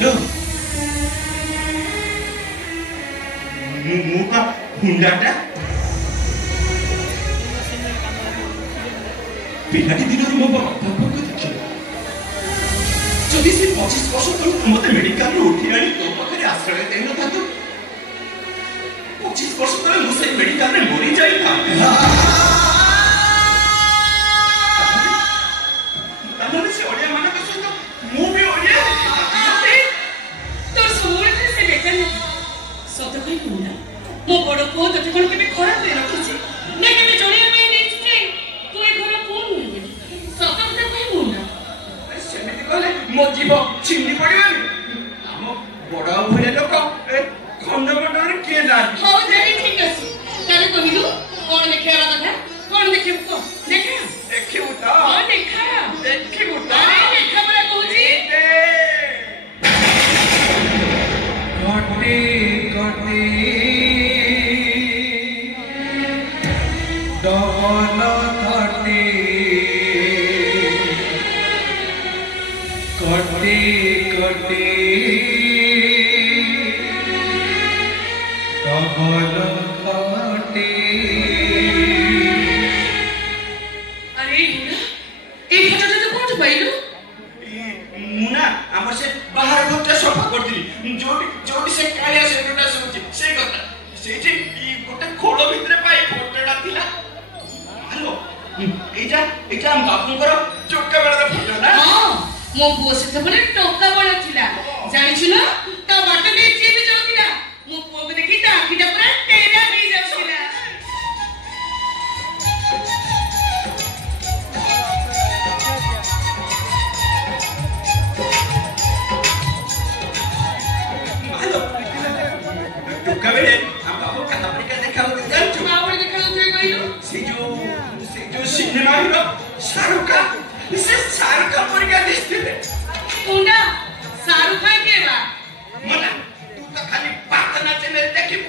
hello मुका हुंडाटा पिलाटी दिनରୁ ମୋ ବାପାଙ୍କୁ ଦେଖିଲି ଯଦି ସେ 25 ବର୍ଷ ତଳକୁ ମୋତେ ମେଡିକାଲରୁ ଉଠି ଆଣି ତୋ ପାଖରେ ଆଶ୍ରୟ ଦେଇନଥାନ୍ତୁ 25 ବର୍ଷ ତଳେ ମୁଁ ସେଇ ମେଡିକାଲରେ ମରି ଯାଇଥାନ୍ତି ତାହେଲେ ସେ ଓଡ଼ିଆ ମାନଙ୍କ ସହିତ ମୁଁ ବି ଓଡ଼ିଆ ତୋର ସବୁବେଳେ ସେ ବେକାର ସତ କହିବୁ ନା ମୋ ବଡ଼ ପୁଅ ତତେ କ'ଣ କେବେ ଖରାପ ଦେଇ ରଖିଛି ନା କେବେ ଜଣିବା ପାଇଁ ନେଇଛି ଯେ ତୁ ଏ ଘର ପୁଅ ନୁହେଁ ସତ କଥା କହିବୁ ନା ସେମିତି କହିଲେ ମୋ ଜୀବ ଛିଣ୍ଡି ପଡ଼ିବନି ଆମ ବଡ଼ ଭଳିଆ ଲୋକ ଖଣ୍ଡମଣ୍ଡଳରେ କିଏ ଯାଏ ହଉ ତାହେଲେ ଠିକ ଅଛି ତାହେଲେ କହିଲୁ କ'ଣ ଦେଖେଇବା କଥା କ'ଣ ଦେଖିବୁ କହ ଦେଖା ଦେଖିବୁ ତ ହଁ ଦେଖା ଦେଖିବୁ ତ ଦେଖା ପରା କହୁଛି କଟି କଟି ଡବଲ କଟି କଟି କଟି ଡବଲ କଟି अरे এই ফটোটা তো কোথা পাইলু মুনা আমার সে বাহার ঘরটা সফা করছিলি जोड़ी से कालिया सेटोटा सुची से কথা সেইটি গোটা খোল ভিতরে পাই ফটোটা থিলা হ্যালো এইটা আম বাপুଙ୍କର চোক্কা বেলার ফটো না हां मो पुओ सेतबले टोका बळ थिला जानिछु ना ता बाट दे जे भी जाउतिला मो पुओ को देखि ता आखिटा पूरा टेढ़ा हो जाउतिला হ্যালো টুকা বেলে আম বাপু কাটা পরিকা দেখাও জানছো बावळ देखाउ थे कइलु से जो सिनेमा हिरो शाहरुख खान से शाहरुख खान परिका दिसते कुंडा शाहरुख खान के बा मना तू तो खाली बात ना चैनल देखिबू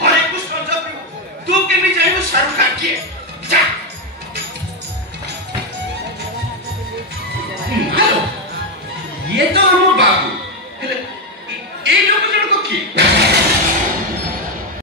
हरे कृष्ण जपिबू तू के भी जाइबू शाहरुख खान के जा हेलो ये तो हम